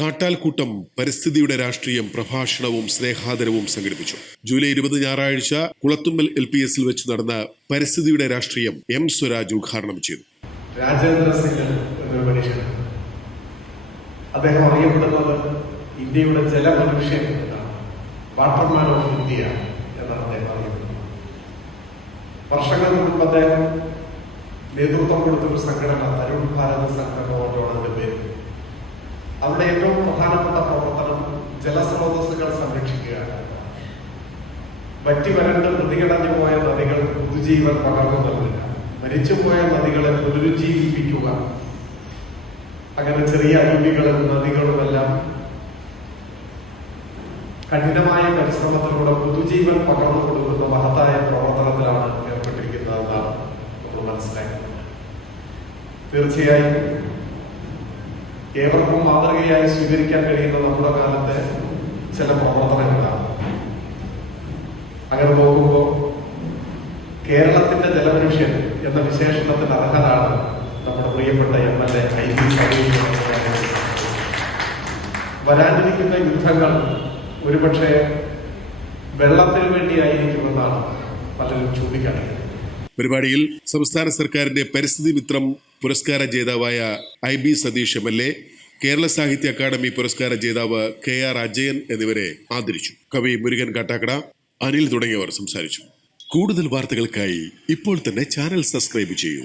കാട്ടാൽക്കൂട്ടം പരിസ്ഥിതിയുടെ രാഷ്ട്രീയം പ്രഭാഷണവും സ്നേഹാദരവും സംഘടിപ്പിച്ചു. ജൂലൈ ഇരുപത് ഞായറാഴ്ച കുളത്തുമ്മൽ എൽ പി എസിൽ വെച്ച് നടന്ന പരിസ്ഥിതിയുടെ രാഷ്ട്രീയം എം സ്വരാജ് ഉദ്ഘാടനം ചെയ്തു. രാജേന്ദ്ര സിംഗ് മനുഷ്യൻ. അദ്ദേഹം അറിയപ്പെടുന്നത് ഇന്ത്യയുടെ ജലമനുഷ്യൻ എന്നാണ്. വാട്ടർമാൻ ഓഫ് ഇന്ത്യ എന്നാണ് അദ്ദേഹം അറിയപ്പെടുന്നത്. വർഷങ്ങൾക്ക് മുമ്പ് അദ്ദേഹം നേതൃത്വം കൊടുത്തൊരു സംഘടന തരുൺ ഭാരത് സംഘടന അവരുടെ ഏറ്റവും പ്രധാനപ്പെട്ട പ്രവർത്തനം ജലസ്രോതസ്സുകൾ സംരക്ഷിക്കുകയാണ്. എന്നതാണ്. വറ്റി വരണ്ട് പ്രതികടഞ്ഞു പോയ നദികൾ പുതുജീവൻ പകർന്നു നൽകുക മരിച്ചുപോയ നദികളെ പുനരുജ്ജീവിപ്പിക്കുക. അങ്ങനെ ചെറിയ അരുവികളും നദികളുമെല്ലാം കഠിനമായ പരിശ്രമത്തിലൂടെ പുതുജീവൻ പകർന്നു കൊടുക്കുന്ന മഹത്തായ പ്രവർത്തനത്തിലാണ് ഏർപ്പെട്ടിരിക്കുന്നതെന്നാണ് നമ്മൾ മനസ്സിലാക്കുന്നത്. തീർച്ചയായും ഏവർക്കും മാതൃകയായി സ്വീകരിക്കാൻ കഴിയുന്ന നമ്മുടെ കാലത്തെ ചില പ്രവർത്തനങ്ങളാണ്. അങ്ങനെ നോക്കുമ്പോൾ കേരളത്തിന്റെ ജലമനുഷ്യൻ എന്ന വിശേഷണത്തിന് അർഹനാണ് നമ്മുടെ പ്രിയപ്പെട്ട M L A I B വരാനിരിക്കുന്ന യുദ്ധങ്ങൾ ഒരുപക്ഷെ വെള്ളത്തിന് വേണ്ടിയായിരിക്കുമെന്നാണ് പലരും ചൂണ്ടിക്കാണിക്കുന്നത്. പരിപാടിയിൽ സംസ്ഥാന സർക്കാരിന്റെ പരിസ്ഥിതി മിത്രം പുരസ്കാര ജേതാവായ I B Satish M L A Kerala Sahitya Akademi പുരസ്കാര ജേതാവ് കെ ആർ അജയൻ എന്നിവരെ ആദരിച്ചു. കവി മുരുകൻ കാട്ടാക്കട അനിൽ തുടങ്ങിയവർ സംസാരിച്ചു. കൂടുതൽ വാർത്തകൾക്കായി ഇപ്പോൾ തന്നെ ചാനൽ സബ്സ്ക്രൈബ് ചെയ്യൂ.